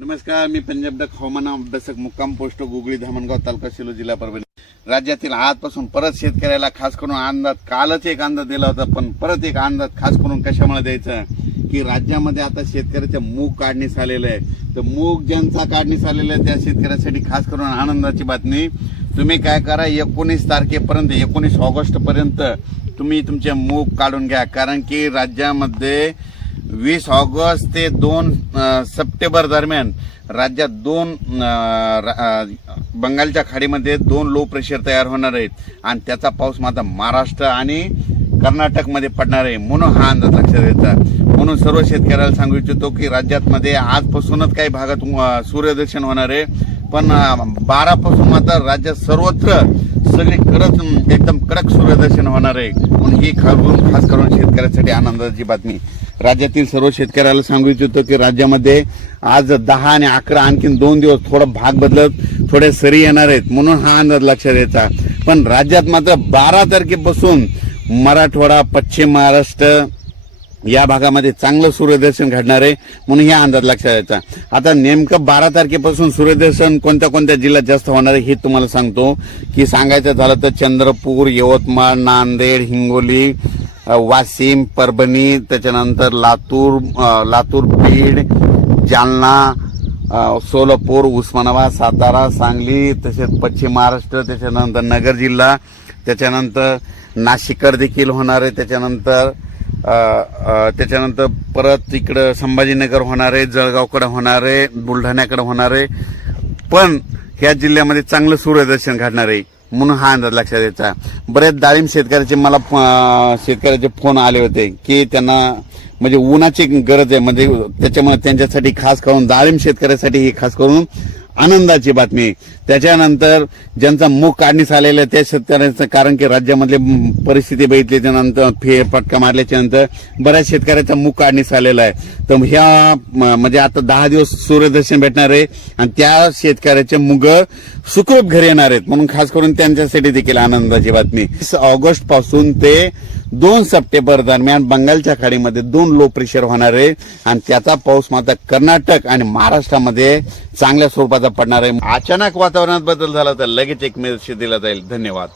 नमस्कार, मी पंजाब डक हवामान अभ्यासक मुक्काम पोस्ट गुगळी धामणगाव तालुका सेलू जिल्हा परभणी. राज्यातील आजपासून परत शेतकऱ्याला खास करून अंदाज, कालच एक अंदाज दिला होता, पण परत एक अंदाज खास करून कशामुळे द्यायचा की राज्यामध्ये आता शेतकऱ्याच्या मूग काढणीस आलेलं आहे. तर मूग ज्यांचा काढणीस आलेला आहे त्या शेतकऱ्यासाठी खास करून आनंदाची बातमी. तुम्ही काय करा, 19 तारखेपर्यंत 19 ऑगस्ट पर्यंत तुम्ही तुमचे मूग काढून घ्या, कारण की राज्यामध्ये 20 ऑगस्ट ते 2 सप्टेंबर दरम्यान राज्यात बंगालच्या खाडीमध्ये 2 लो प्रेशर तयार होणार आहेत आणि त्याचा पाऊस मात्र महाराष्ट्र आणि कर्नाटकमध्ये पडणार आहे. म्हणून हा अंदाज लक्षात घ्यायचा. म्हणून सर्व शेतकऱ्याला सांगू इच्छितो की राज्यामध्ये आजपासूनच काही भागात सूर्यदर्शन होणार आहे, पण 12 पासून मात्र राज्यात सर्वत्र सगळीकडे एकदम कडक सूर्यदर्शन होणार आहे. म्हणून ही खास करून शेतकऱ्यांसाठी आनंदाची बातमी. राज्यातील सर्व शेतकऱ्याला सांगू इच्छितो की राज्यामध्ये आज 10 आणि 11 आणखीन 2 दिवस थोडं भाग बदलत थोडे सरी येणार आहेत, म्हणून हा अंदाज लक्षात द्यायचा. पण राज्यात मात्र 12 तारखेपासून मराठवाडा, पश्चिम महाराष्ट्र या भागामध्ये चांगलं सूर्यदर्शन घडणार आहे, म्हणून हा अंदाज लक्षात द्यायचा. आता नेमकं 12 तारखेपासून सूर्यदर्शन कोणत्या कोणत्या जिल्ह्यात जास्त होणार आहे हे तुम्हाला सांगतो. की सांगायचं झालं तर चंद्रपूर, यवतमाळ, नांदेड, हिंगोली, वाशिम, परभणी, त्याच्यानंतर लातूर, बीड, जालना, सोलापूर, उस्मानाबाद, सातारा, सांगली, तसेच पश्चिम महाराष्ट्र, त्याच्यानंतर नगर जिल्हा, त्याच्यानंतर नाशिककर देखील होणार आहे, त्याच्यानंतर परत इकडं संभाजीनगर होणार आहे, जळगावकडे होणार आहे, बुलढाण्याकडे होणार आहे. पण ह्या जिल्ह्यामध्ये चांगलं सूर्यदर्शन घडणार आहे, म्हणून हा अंदाज लक्षात द्यायचा. बरेच डाळिंब शेतकऱ्याचे फोन आले होते की त्यांना म्हणजे उन्हाची गरज आहे, म्हणजे त्याच्यामुळे त्यांच्यासाठी खास करून डाळिंब शेतकऱ्यासाठी ही खास करून आनंदाची बातमी. त्याच्यानंतर ज्यांचा मूग काढणीस आलेला आहे त्या शेतकऱ्यांचं, कारण की राज्यामधली परिस्थिती बघितल्याच्या नंतर फेरफटका मारल्याच्या नंतर बऱ्याच शेतकऱ्याचा मूग काढणीस आलेला आहे. तर ह्या म्हणजे आता 10 दिवस सूर्यदर्शन भेटणार आहे आणि त्या शेतकऱ्याचे मूग सुखरूप घरी येणार आहेत, म्हणून खास करून त्यांच्यासाठी देखील आनंदाची बातमी. 20 ऑगस्ट पासून ते 2 सप्टेंबर दरम्यान बंगालच्या खाडीमध्ये 2 लो प्रेशर होणार आहे आणि त्याचा पाऊस मात्र कर्नाटक आणि महाराष्ट्रामध्ये चांगल्या स्वरूपाचा पडणार आहे. अचानक वातावरणात बदल झाला तर लगेच एक मेसेज दिला जाईल. धन्यवाद.